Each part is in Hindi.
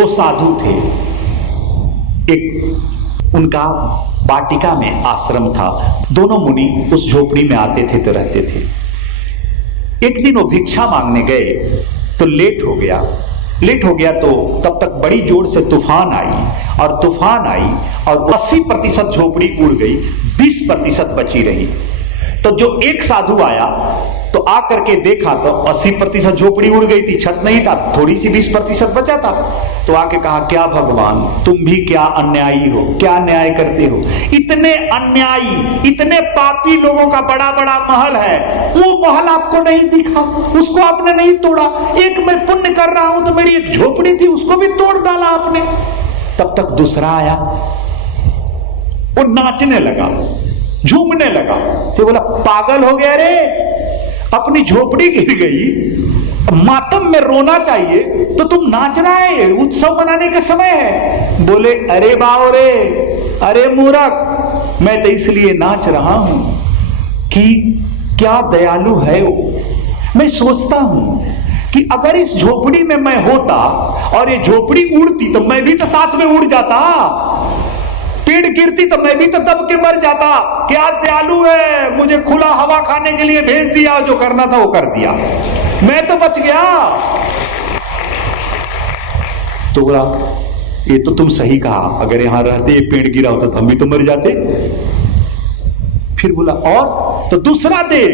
दो साधु थे। एक उनका वाटिका में आश्रम था। दोनों मुनि उस झोपड़ी में आते थे तो रहते थे। एक दिन वो भिक्षा मांगने गए तो लेट हो गया तो तब तक बड़ी जोर से तूफान आई और 80% झोपड़ी उड़ गई, 20% बची रही। तो जो एक साधु आया तो आकर के देखा तो 80% झोपड़ी उड़ गई थी, छत नहीं था, थोड़ी सी 20% बचा था। तो आके कहा, क्या भगवान तुम भी क्या अन्यायी हो, क्या न्याय करते हो? इतने अन्यायी, इतने पापी लोगों का बड़ा बड़ा महल है, वो महल आपको नहीं दिखा, उसको आपने नहीं तोड़ा। एक मैं पुण्य कर रहा हूं तो मेरी एक झोपड़ी थी, उसको भी तोड़ डाला आपने। तब तक दूसरा आया, वो नाचने लगा, झूमने लगा। तो बोला, पागल हो गया रे, अपनी झोपड़ी गिर गई, मातम में रोना चाहिए तो तुम नाच रहा है, उत्सव मनाने का समय है। बोले, अरे बाओ रे, अरे मूर्ख, मैं तो इसलिए नाच रहा हूं कि क्या दयालु है वो। मैं सोचता हूं कि अगर इस झोपड़ी में मैं होता और ये झोपड़ी उड़ती तो मैं भी तो साथ में उड़ जाता, पेड़ गिरती तो मैं भी तो दब के मर जाता। क्या दयालु है, मुझे खुला हवा खाने के लिए भेज दिया, जो करना था वो कर दिया, मैं तो बच गया। तो बोला, ये तो तुम सही कहा, अगर यहां रहते ये पेड़ गिरा होता तो हम भी तो मर जाते। फिर बोला, और? तो दूसरा दे।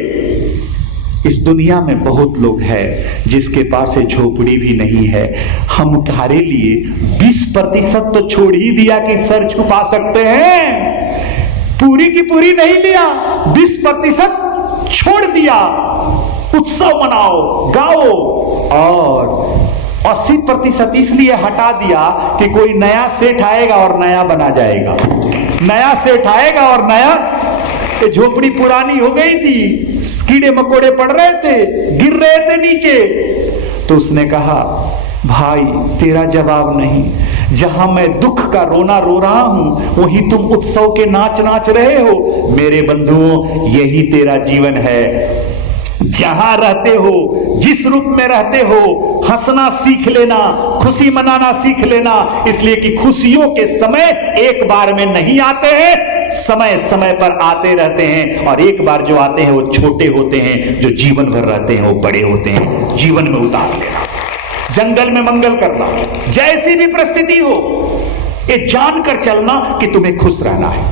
इस दुनिया में बहुत लोग हैं जिसके पास झोपड़ी भी नहीं है। हम तुम्हारे लिए 20% तो छोड़ ही दिया कि सर छुपा सकते हैं, पूरी की पूरी नहीं लिया, 20% छोड़ दिया। उत्सव मनाओ, गाओ। और 80% इसलिए हटा दिया कि कोई नया सेठ आएगा और नया बना जाएगा, नया सेठ आएगा और नया। झोपड़ी पुरानी हो गई थी, कीड़े मकोड़े पड़ रहे थे, गिर रहे थे नीचे। तो उसने कहा, भाई तेरा जवाब नहीं, जहां मैं दुख का रोना रो रहा हूं वहीं तुम उत्सव के नाच नाच रहे हो। मेरे बंधुओं, यही तेरा जीवन है। जहां रहते हो, जिस रूप में रहते हो, हंसना सीख लेना, खुशी मनाना सीख लेना, इसलिए कि खुशियों के समय एक बार में नहीं आते हैं, समय समय पर आते रहते हैं। और एक बार जो आते हैं वो छोटे होते हैं, जो जीवन भर रहते हैं वो बड़े होते हैं। जीवन में उतार लेना, जंगल में मंगल करना, जैसी भी परिस्थिति हो, ये जानकर चलना कि तुम्हें खुश रहना है।